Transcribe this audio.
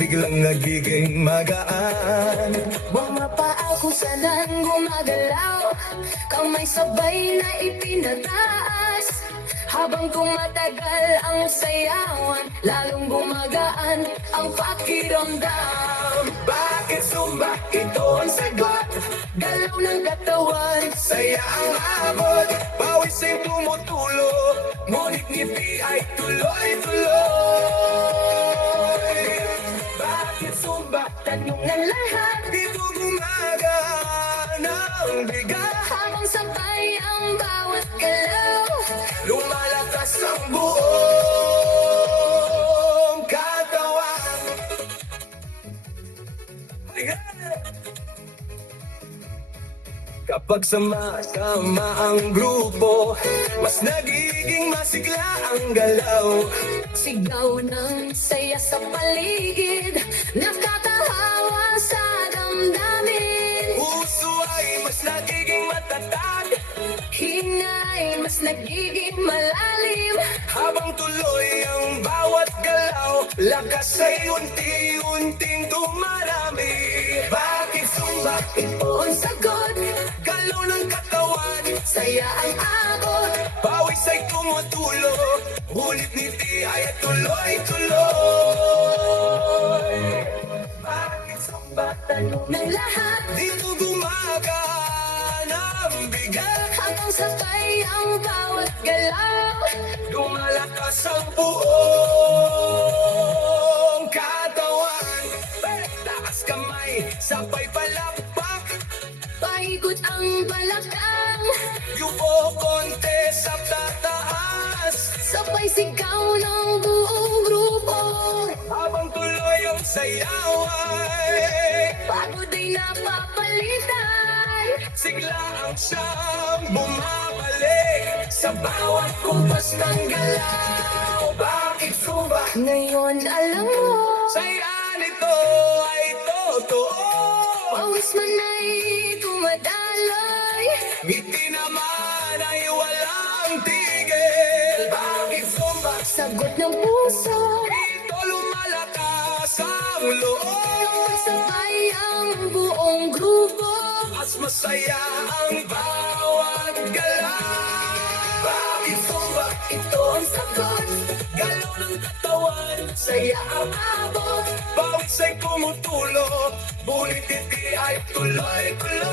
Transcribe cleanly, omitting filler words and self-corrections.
biglang nagiging magaan. Mga paa kusanan gumagalaw, kamay sabay na ipinataas. Habang tumatagal ang sayawan, lalong gumagaan ang pakiramdam. Bakit Zumba? Ito ang sagot. Galaw ng katawan, Saya ang abot, pawis ay tumutulo, ngunit ngiti ay tuloy-tuloy. Bakit Zumba? tanong ng lahat, Dito gumagana ang bigat, habang sabay ang bawat galaw. lumalakas ang buong katawan. Kapag sama-sama ang grupo, mas nagiging masigla ang galaw. Sigaw ng saya sa paligid, nakakahawa sa damdamin. Puso ay mas nagiging matatag, Hingay mas nagiging malalim. habang tuloy ang bawat galaw, lakas ay unti-unting tumarami. Bakit Zumba? Ito ang sagot, Galaw ng katawan, saya ang abot. pawis ay tumutulo, ngunit ngiti ay tuloy-tuloy. Bakit Zumba? Tanong ng lahat, Dito gumagana ang bigat, habang sabay ang bawat galaw. lumalakas ang buong katawan. Taas kamay, sabay palakpak, Paikot ang balakang, yupo konti sa tataas. sabay sigaw ng buong grupo. Habang tuloy ang sayaway, Pagod ay napapalitan, sigla ang siyang bumabalik sa bawat kumpas ng galaw. Bakit Zumba? ngayon alam mo. Saya nito ay totoo, Pawis man ay tumadaloy, ngiti naman ay walang tigil. Bakit Zumba? sagot ng puso. Dito lumalakas ang loob, Pagsabay ang buong grupo, mas masaya ang bawat galaw. Bakit Zumba? ito ang sagot. Galaw ng katawan, Saya ang abot, bawis ay tumutulo, ngunit hindi ay tuloy-tuloy.